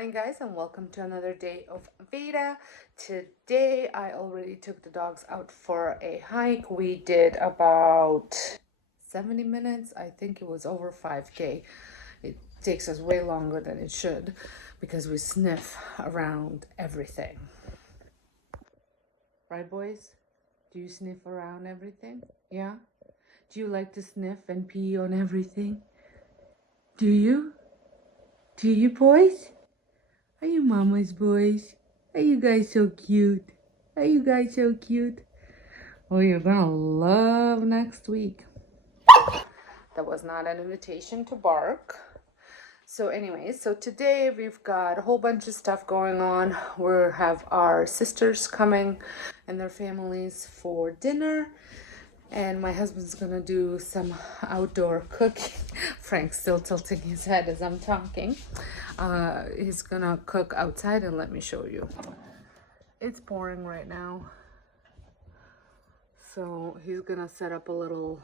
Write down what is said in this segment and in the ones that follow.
morning, guys, and welcome to another day of Veda. Today I already took the dogs out for a hike. We did about 70 minutes. I think it was over 5K. It takes us way longer than it should because we sniff around everything. Right, boys? Do you sniff around everything? Yeah? Do you like to sniff and pee on everything? Do you? Do you, boys? Are you mama's boys? Are you guys so cute? Are you guys so cute? Oh, you're gonna love next week. That was not an invitation to bark. So anyways, so today we've got a whole bunch of stuff going on. We have our sisters coming and their families for dinner. And my husband's gonna do some outdoor cooking. Frank's still tilting his head as I'm talking. He's gonna cook outside, and let me show you. It's pouring right now. So he's gonna set up a little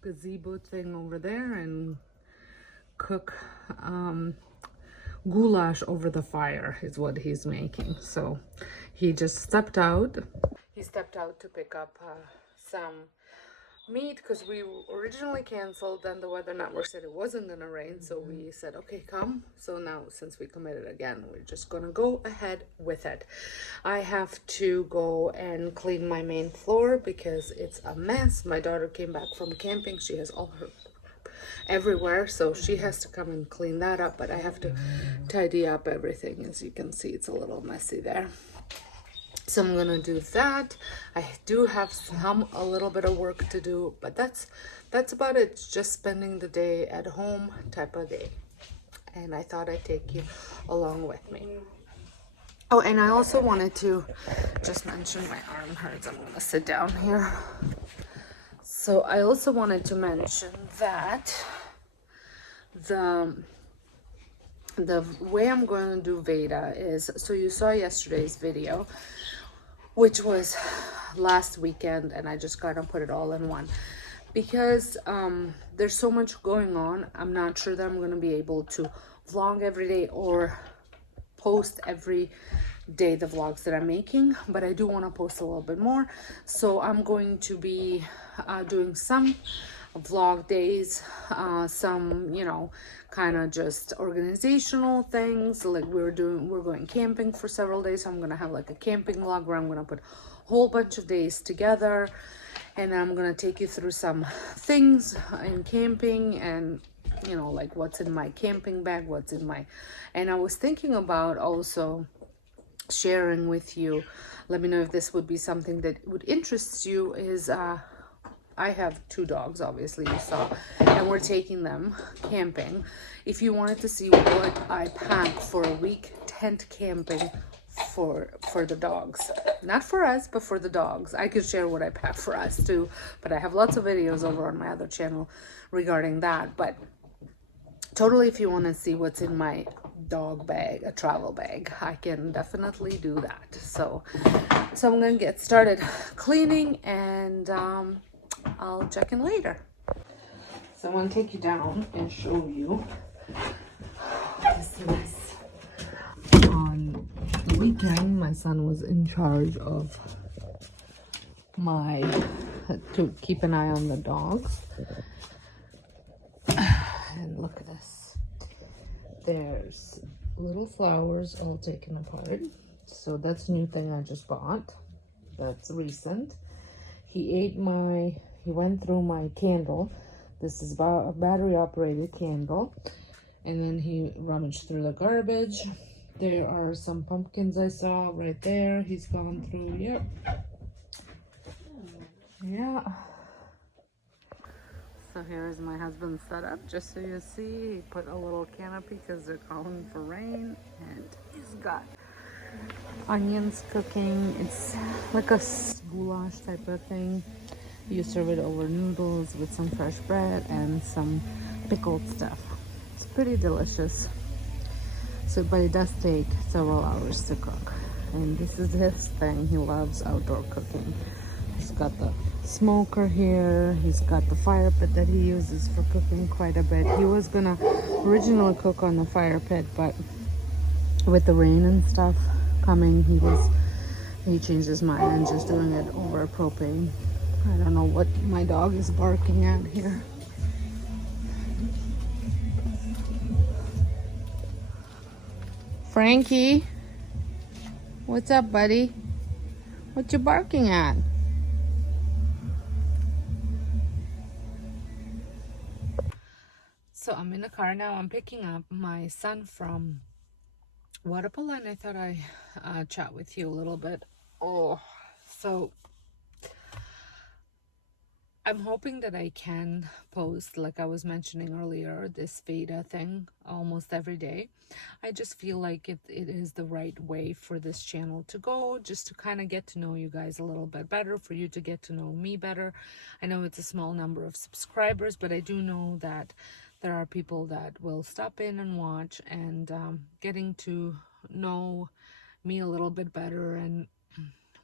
gazebo thing over there and cook goulash over the fire is what he's making. So he just stepped out. He stepped out to pick up some meat because we originally canceled. Then the weather network said it wasn't gonna rain, so we said okay, come. So now since we committed again, we're just gonna go ahead with it. I have to go and clean my main floor because it's a mess. My daughter came back from camping. She has all her everywhere, so she has to come and clean that up, but I have to tidy up everything. As you can see, it's a little messy there. So I'm gonna do that. I do have a little bit of work to do, but that's about it. It's just spending the day at home type of day. And I thought I'd take you along with me. Oh, and I also wanted to just mention, my arm hurts. I'm gonna sit down here. So I also wanted to mention that the way I'm going to do Veda is, so you saw yesterday's video, which was last weekend, and I just gotta put it all in one because there's so much going on. I'm not sure that I'm gonna be able to vlog every day or post every day the vlogs that I'm making, but I do want to post a little bit more. So I'm going to be doing some vlog days, some, you know, kind of just organizational things. Like we're going camping for several days, so I'm gonna have like a camping vlog where I'm gonna put a whole bunch of days together, and I'm gonna take you through some things in camping, and you know, like what's in my camping bag, what's in my, and I was thinking about also sharing with you, let me know if this would be something that would interest you, is I have 2 dogs, obviously you saw, and we're taking them camping. If you wanted to see what I pack for a week tent camping for the dogs, not for us, but for the dogs, I could share what I pack for us too, but I have lots of videos over on my other channel regarding that. But totally, if you want to see what's in my dog bag, a travel bag, I can definitely do that. So I'm gonna get started cleaning, and I'll check in later. So I want to take you down and show you. This is on the weekend. My son was in charge of to keep an eye on the dogs. And look at this. There's little flowers all taken apart. So that's a new thing I just bought. That's recent. He went through my candle. This is about a battery operated candle. And then he rummaged through the garbage. There are some pumpkins I saw right there. He's gone through, yep. Yeah. So here's my husband's setup, just so you see. He put a little canopy because they're calling for rain. And he's got onions cooking. It's like a goulash type of thing. You serve it over noodles with some fresh bread and some pickled stuff. It's pretty delicious. So, but it does take several hours to cook. And this is his thing. He loves outdoor cooking. He's got the smoker here. He's got the fire pit that he uses for cooking quite a bit. He was gonna originally cook on the fire pit, but with the rain and stuff coming, he changed his mind and just doing it over propane. I don't know what my dog is barking at here. Frankie, what's up, buddy? What you barking at? So I'm in the car now. I'm picking up my son from water polo, and I thought I'd chat with you a little bit. So I'm hoping that I can post, like I was mentioning earlier, this Veda thing almost every day. I just feel like it is the right way for this channel to go, just to kind of get to know you guys a little bit better, for you to get to know me better. I know it's a small number of subscribers, but I do know that there are people that will stop in and watch, and getting to know me a little bit better and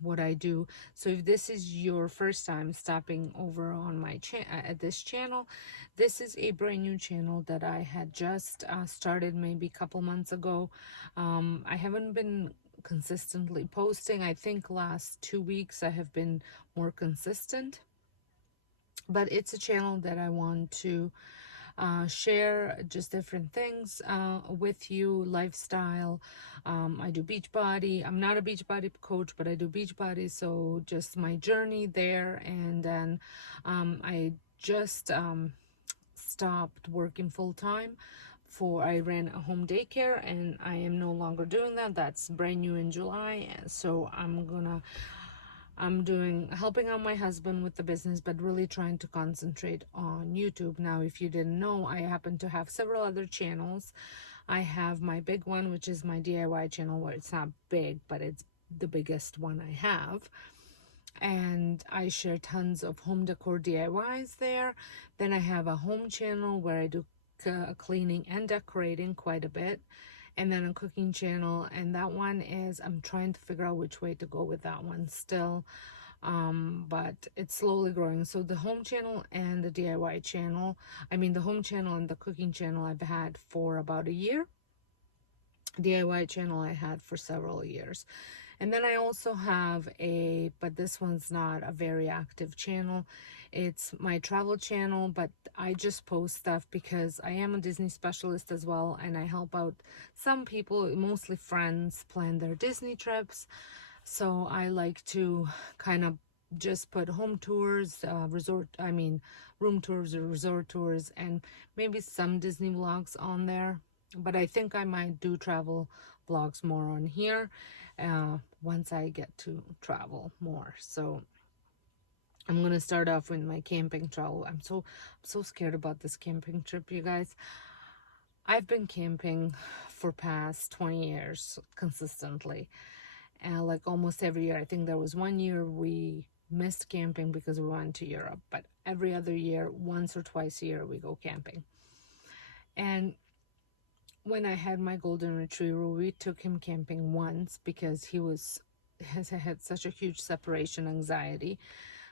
what I do. So if this is your first time stopping over on my at this channel, this is a brand new channel that I had just started maybe a couple months ago. I haven't been consistently posting. I think last 2 weeks I have been more consistent, but it's a channel that I want to share just different things with you, lifestyle. I do beach body. I'm not a beach body coach, but I do beach body. So just my journey there. And then I just stopped working full time. I ran a home daycare, and I am no longer doing that. That's brand new in July. And so I'm doing helping out my husband with the business, but really trying to concentrate on YouTube. Now, if you didn't know, I happen to have several other channels. I have my big one, which is my DIY channel, where it's not big, but it's the biggest one I have. And I share tons of home decor DIYs there. Then I have a home channel where I do cleaning and decorating quite a bit, and then a cooking channel, and that one is, I'm trying to figure out which way to go with that one still, but it's slowly growing. So the home channel and the DIY channel, the home channel and the cooking channel I've had for about a year. DIY channel I had for several years. And then I also have but this one's not a very active channel. It's my travel channel, but I just post stuff because I am a Disney specialist as well, and I help out some people, mostly friends, plan their Disney trips. So I like to kind of just put home tours, room tours or resort tours, and maybe some Disney vlogs on there. But I think I might do travel vlogs more on here once I get to travel more. So I'm gonna start off with my camping travel. I'm so scared about this camping trip, you guys. I've been camping for past 20 years consistently, and like almost every year. I think there was one year we missed camping because we went to Europe, but every other year, once or twice a year, we go camping. And when I had my golden retriever, we took him camping once because he has had such a huge separation anxiety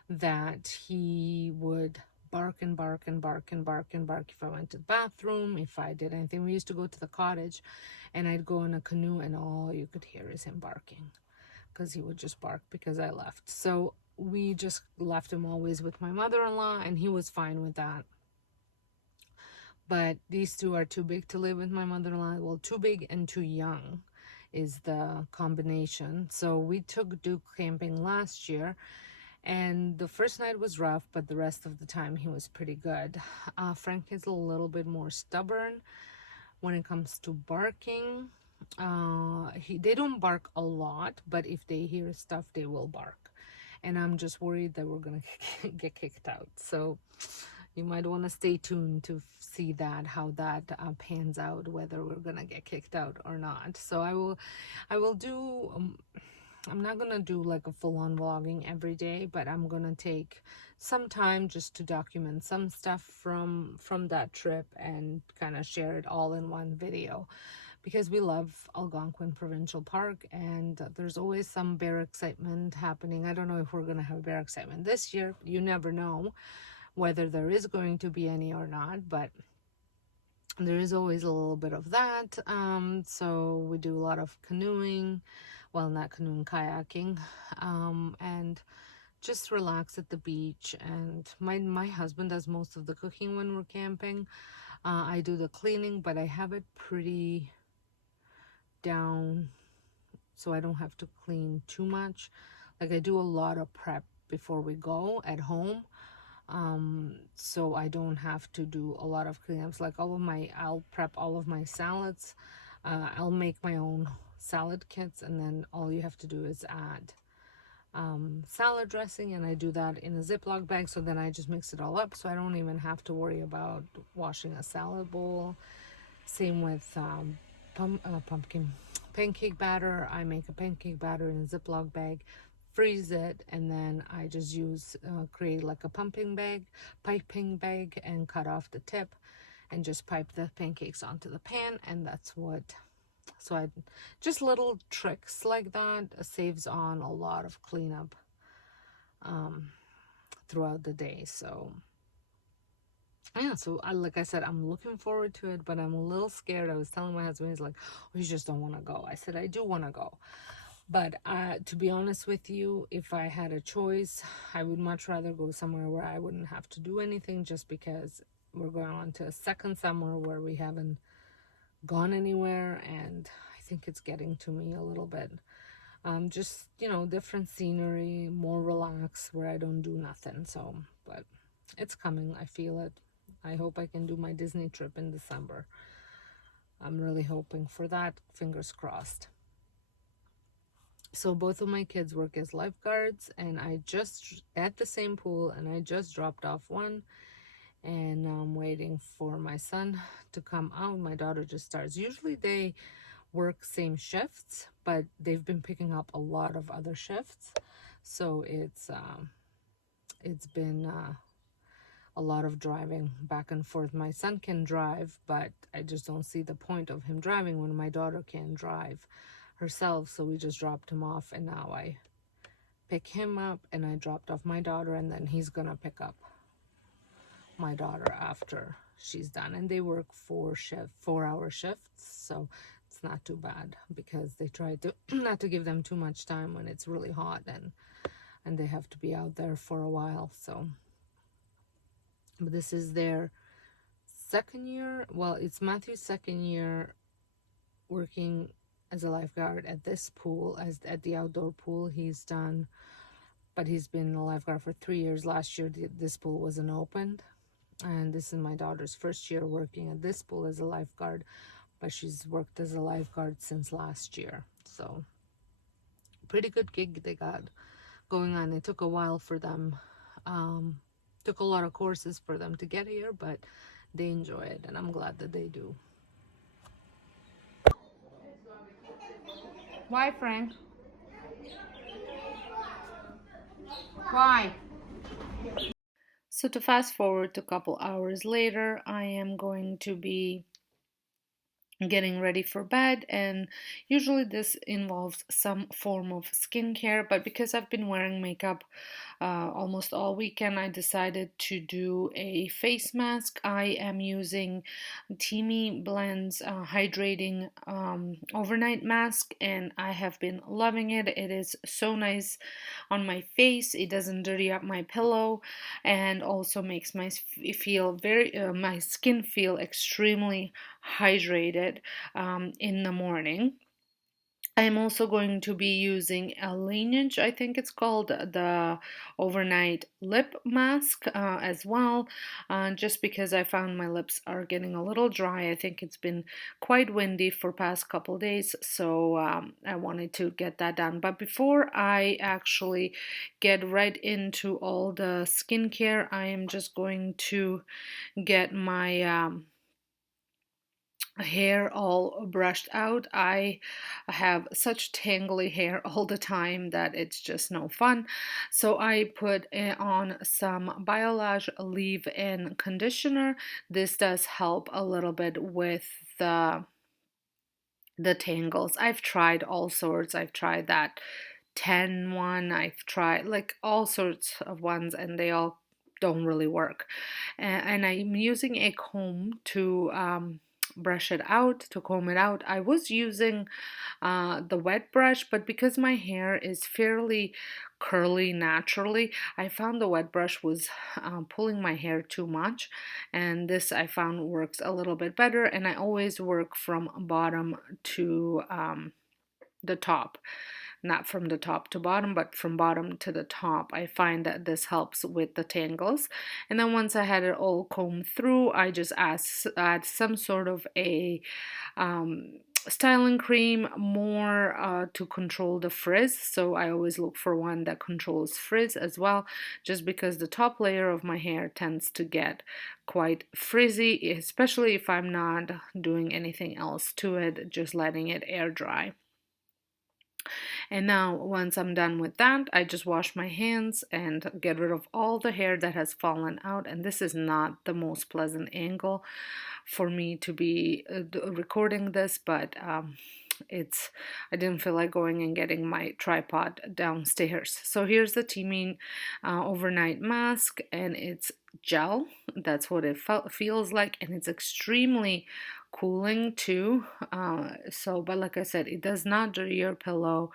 that he would bark and bark and bark and bark and bark if I went to the bathroom, if I did anything. We used to go to the cottage, and I'd go in a canoe, and all you could hear is him barking, because he would just bark because I left. So we just left him always with my mother-in-law, and he was fine with that. But these two are too big to live with my mother-in-law. Well, too big and too young is the combination. So we took Duke camping last year, and the first night was rough, but the rest of the time he was pretty good. Frank is a little bit more stubborn when it comes to barking. They don't bark a lot, but if they hear stuff, they will bark. And I'm just worried that we're gonna get kicked out. So you might want to stay tuned to see how that pans out, whether we're gonna get kicked out or not. So I will do. I'm not gonna do like a full-on vlogging every day, but I'm gonna take some time just to document some stuff from that trip and kind of share it all in one video, because we love Algonquin Provincial Park, and there's always some bear excitement happening. I don't know if we're gonna have bear excitement this year. You never know whether there is going to be any or not, but there is always a little bit of that. So we do a lot of canoeing, well, not canoeing, kayaking, and just relax at the beach. And my husband does most of the cooking when we're camping. I do the cleaning, but I have it pretty down so I don't have to clean too much. Like, I do a lot of prep before we go at home, so I don't have to do a lot of cleanups. Like, I'll prep all of my salads. I'll make my own salad kits, and then all you have to do is add salad dressing, and I do that in a Ziploc bag, so then I just mix it all up, so I don't even have to worry about washing a salad bowl. Same with pumpkin pancake batter. I make a pancake batter in a Ziploc bag, freeze it, and then I just create like a piping bag, and cut off the tip, and just pipe the pancakes onto the pan, and that's what. So I just little tricks like that saves on a lot of cleanup throughout the day. So yeah, so like I said, I'm looking forward to it, but I'm a little scared. I was telling my husband, he's like, "Oh, you just don't want to go." I said, "I do want to go." But to be honest with you, if I had a choice, I would much rather go somewhere where I wouldn't have to do anything, just because we're going on to a second summer where we haven't gone anywhere, and I think it's getting to me a little bit. Just, different scenery, more relaxed, where I don't do nothing. So, but it's coming. I feel it. I hope I can do my Disney trip in December. I'm really hoping for that. Fingers crossed. So both of my kids work as lifeguards, and I just at the same pool, and I just dropped off one, and I'm waiting for my son to come out. My daughter just starts. Usually they work same shifts, but they've been picking up a lot of other shifts, so it's been a lot of driving back and forth. My son can drive, but I just don't see the point of him driving when my daughter can drive herself. So we just dropped him off, and now I pick him up, and I dropped off my daughter, and then he's gonna pick up my daughter after she's done. And they work 4-hour shifts, so it's not too bad, because they try to not to give them too much time when it's really hot, and they have to be out there for a while. So, but this is their second year. Well, it's Matthew's second year working as a lifeguard at this pool, as at the outdoor pool. But he's been a lifeguard for 3 years. Last year this pool wasn't opened, and this is my daughter's first year working at this pool as a lifeguard, but she's worked as a lifeguard since last year. So pretty good gig they got going on. It took a while for them, took a lot of courses for them to get here, but they enjoy it, and I'm glad that they do. Why, Frank? Why? So to fast forward to a couple hours later, I am going to be getting ready for bed, and usually this involves some form of skincare, but because I've been wearing makeup almost all weekend, I decided to do a face mask. I am using Teamy Blends hydrating overnight mask, and I have been loving it. It is so nice on my face. It doesn't dirty up my pillow, and also makes my skin feel extremely hydrated in the morning. I'm also going to be using a Laneige, I think it's called, the overnight lip mask as well, just because I found my lips are getting a little dry. I think it's been quite windy for past couple days, so I wanted to get that done. But before I actually get right into all the skincare, I am just going to get my hair all brushed out. I have such tangly hair all the time that it's just no fun. So I put on some Biolage leave-in conditioner. This does help a little bit with the tangles. I've tried all sorts. I've tried that 10 one. I've tried like all sorts of ones, and they all don't really work. And I'm using a comb to brush it out, to comb it out. I was using the wet brush, but because my hair is fairly curly naturally, I found the wet brush was pulling my hair too much, and this I found works a little bit better. And I always work from bottom to the top, not from the top to bottom, but from bottom to the top. I find that this helps with the tangles. And then once I had it all combed through, I just add some sort of a styling cream, more to control the frizz. So I always look for one that controls frizz as well, just because the top layer of my hair tends to get quite frizzy, especially if I'm not doing anything else to it, just letting it air dry. And now, once I'm done with that, I just wash my hands and get rid of all the hair that has fallen out. And this is not the most pleasant angle for me to be recording this, but I didn't feel like going and getting my tripod downstairs. So here's the Teaming overnight mask, and it's gel. That's what it feels like, and it's extremely cooling too. But like I said, it does not dirty your pillow,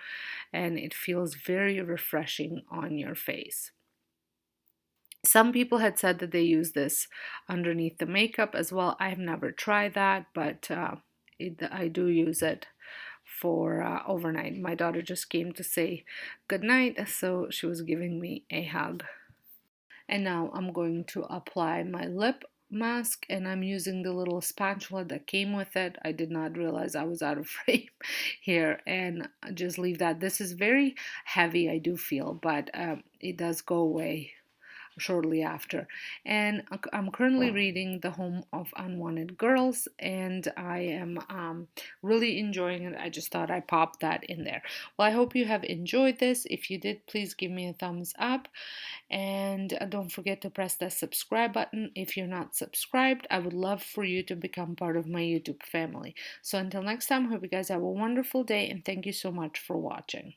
and it feels very refreshing on your face. Some people had said that they use this underneath the makeup as well. I've never tried that, but I do use it for overnight. My daughter just came to say good night, so she was giving me a hug. And now I'm going to apply my lip mask, and I'm using the little spatula that came with it. I did not realize I was out of frame here, and just leave that. This is very heavy, I do feel, but it does go away shortly after. And I'm currently reading The Home of Unwanted Girls, and I am really enjoying it. I just thought I'd pop that in there. Well, I hope you have enjoyed this. If you did, please give me a thumbs up, and don't forget to press that subscribe button if you're not subscribed. I would love for you to become part of my YouTube family. So until next time, hope you guys have a wonderful day, and thank you so much for watching.